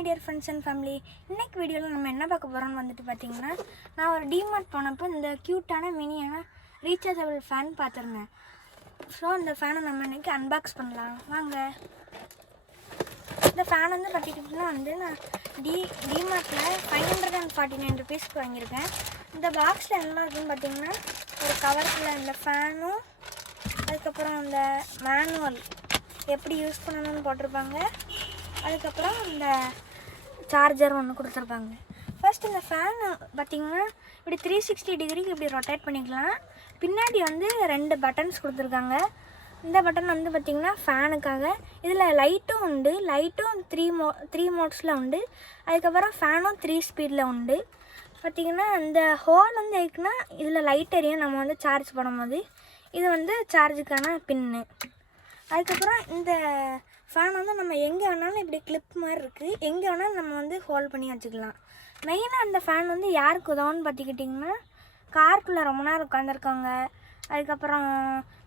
my dear friends and family. இன்னைக்கு வீடியோவில் நம்ம என்ன பார்க்க போகிறோம்னு வந்துட்டு பார்த்தீங்கன்னா, நான் ஒரு டிமார்ட் போனப்போ இந்த க்யூட்டான மினியான ரீசார்ஜபிள் ஃபேன் பார்த்துருந்தேன். ஸோ அந்த ஃபேனை நம்ம இன்றைக்கி அன்பாக்ஸ் பண்ணலாம் வாங்க. இந்த ஃபேன் வந்து பார்த்திக்கிட்டிங்கன்னா வந்து நான் டிமார்ட்டில் 549 ருபீஸ்க்கு வாங்கியிருக்கேன். இந்த பாக்ஸில் என்ன இருக்குதுன்னு பார்த்திங்கன்னா, ஒரு கவருக்குள்ள இந்த ஃபேனும் அதுக்கப்புறம் இந்த மேனுவல் எப்படி யூஸ் பண்ணணும்னு போட்டிருப்பாங்க. அதுக்கப்புறம் இந்த சார்ஜர் ஒன்று கொடுத்துருப்பாங்க. ஃபர்ஸ்ட் இந்த ஃபேன் பார்த்திங்கன்னா இப்படி 360 டிகிரிக்கு இப்படி ரொட்டேட் பண்ணிக்கலாம். பின்னாடி வந்து 2 பட்டன்ஸ் கொடுத்துருக்காங்க. இந்த பட்டன் வந்து பார்த்திங்கன்னா ஃபேனுக்காக. இதில் லைட்டும் உண்டு, லைட்டும் 3 மோட்ஸில் உண்டு. அதுக்கப்புறம் ஃபேனும் 3 ஸ்பீடில் உண்டு. பார்த்திங்கன்னா இந்த ஹோல் வந்து எதுக்குன்னா இதில் லைட் எரியும் நம்ம வந்து சார்ஜ் பண்ணும்போது. இது வந்து சார்ஜுக்கான பின்னு. அதுக்கப்புறம் இந்த ஃபேன் வந்து நம்ம எங்கே வேணாலும் இப்படி கிளிப் மாதிரி இருக்குது, எங்கே வேணாலும் நம்ம வந்து ஹோல்ட் பண்ணி வச்சுக்கலாம். மெயினாக அந்த ஃபேன் வந்து யாருக்கு உதவுன்னு பார்த்துக்கிட்டிங்கன்னா, காருக்குள்ளே ரொம்ப நேரம் உட்காந்துருக்காங்க. அதுக்கப்புறம்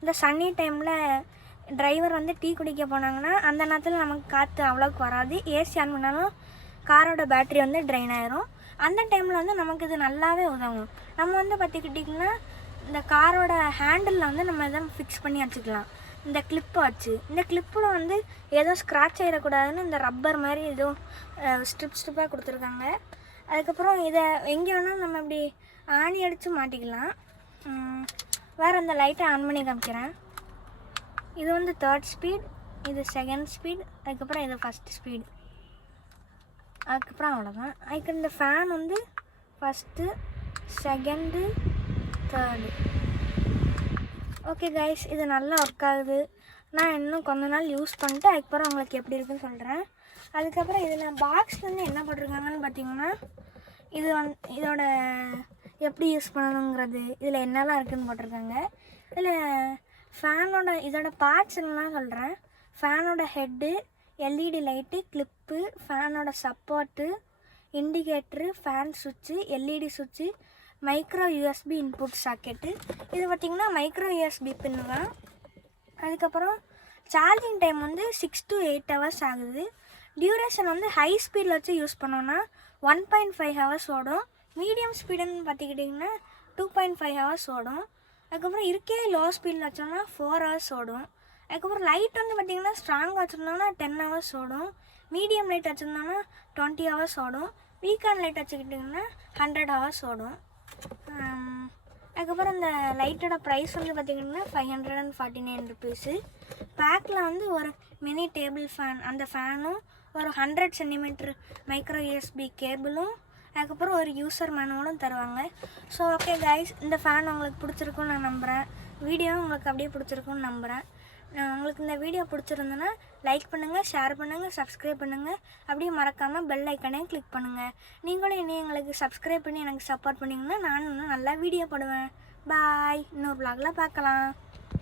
இந்த சன்னி டைமில் டிரைவர் வந்து டீ குடிக்க போனாங்கன்னா அந்த நேரத்தில் நமக்கு காற்று அவ்வளோக்கு வராது. ஏசி ஆன் பண்ணாலும் காரோட பேட்ரி வந்து ட்ரைன் ஆயிரும். அந்த டைமில் வந்து நமக்கு இது நல்லாவே உதவும். நம்ம வந்து பார்த்துக்கிட்டிங்கன்னா இந்த காரோட ஹேண்டிலில் வந்து நம்ம எதை ஃபிக்ஸ் பண்ணி வச்சுக்கலாம். இந்த கிளிப்பை வச்சு இந்த கிளிப்பில் வந்து ஏதோ ஸ்க்ராட்ச் ஆகிடக்கூடாதுன்னு இந்த ரப்பர் மாதிரி ஏதோ ஸ்ட்ரிப்பாக கொடுத்துருக்காங்க. அதுக்கப்புறம் இதை எங்கே வேணாலும் நம்ம இப்படி ஆணி அடித்து மாட்டிக்கலாம். வேறு அந்த லைட்டை ஆன் பண்ணி காமிக்கிறேன். இது வந்து 3rd ஸ்பீட், இது 2nd ஸ்பீட், அதுக்கப்புறம் இது 1st ஸ்பீட். அதுக்கப்புறம் அவ்வளோதான். அதுக்கு இந்த ஃபேன் வந்து 1st, 2nd, 3rd. Okay guys, இது நல்லா ஒர்க் ஆகுது. நான் இன்னும் கொஞ்ச நாள் யூஸ் பண்ணிட்டு அதுக்கப்புறம் உங்களுக்கு எப்படி இருக்குன்னு சொல்கிறேன். அதுக்கப்புறம் இதில் பாக்ஸ் வந்து என்ன போட்டிருக்காங்கன்னு பார்த்தீங்கன்னா, இது இதோட எப்படி யூஸ் பண்ணணுங்கிறது, இதில் என்னெல்லாம் இருக்குதுன்னு போட்டிருக்காங்க. இதில் ஃபேனோட இதோட பார்ட்ஸ் என்னெல்லாம் சொல்கிறேன். ஃபேனோட head, LED light, clip, ஃபேனோட support, indicator, fan சுவிட்சு, எல்இடி சுவிட்சு, மைக்ரோ யூஎஸ்பி இன்புட் சாக்கெட்டு. இது பார்த்திங்கன்னா மைக்ரோ யூஎஸ்பி பின்னு தான். அதுக்கப்புறம் சார்ஜிங் டைம் வந்து 6 to 8 ஹவர்ஸ் ஆகுது. டியூரேஷன் வந்து ஹை ஸ்பீடில் வச்சு யூஸ் பண்ணோன்னா 1.5 ஹவர்ஸ் ஓடும். மீடியம் ஸ்பீடுன்னு பார்த்துக்கிட்டிங்கன்னா 2.5 ஹவர்ஸ் ஓடும். அதுக்கப்புறம் இருக்கே லோ ஸ்பீடில் வச்சோம்னா 4 ஹவர்ஸ் ஓடும். அதுக்கப்புறம் லைட் வந்து பார்த்திங்கன்னா ஸ்ட்ராங்காக வச்சுருந்தோம்னா 10 ஹவர்ஸ் ஓடும். மீடியம் லைட் வச்சுருந்தோம்னா 20 ஹவர்ஸ் ஓடும். வீக்கான லைட் வச்சுக்கிட்டிங்கன்னா 100 ஹவர்ஸ் ஓடும். அதுக்கப்புறம் இந்த லைட்டோட ப்ரைஸ் வந்து பார்த்திங்கன்னா 549 ருபீஸு. பேக்கில் வந்து ஒரு மினி டேபிள் ஃபேன், அந்த ஃபேனும் ஒரு 100 சென்டிமீட்டர் மைக்ரோ யூஎஸ்பி கேபிளும், அதுக்கப்புறம் ஒரு யூசர் மேனுவலும் தருவாங்க. ஸோ ஓகே கைஸ், இந்த ஃபேன் உங்களுக்கு பிடிச்சிருக்குன்னு நான் நம்புகிறேன். வீடியோவும் உங்களுக்கு அப்படியே பிடிச்சிருக்குன்னு நம்புகிறேன். உங்களுக்கு இந்த வீடியோ பிடிச்சிருந்ததுன்னா லைக் பண்ணுங்கள், ஷேர் பண்ணுங்கள், சப்ஸ்கிரைப் பண்ணுங்கள். அப்படியே மறக்காமல் பெல் ஐக்கனையும் கிளிக் பண்ணுங்கள். நீங்களும் இனி எங்களுக்கு சப்ஸ்கிரைப் பண்ணி எனக்கு சப்போர்ட் பண்ணிங்கன்னா நானும் இன்னும் நல்லா வீடியோ போடுவேன். பாய், இன்னொரு vlogல பார்க்கலாம்.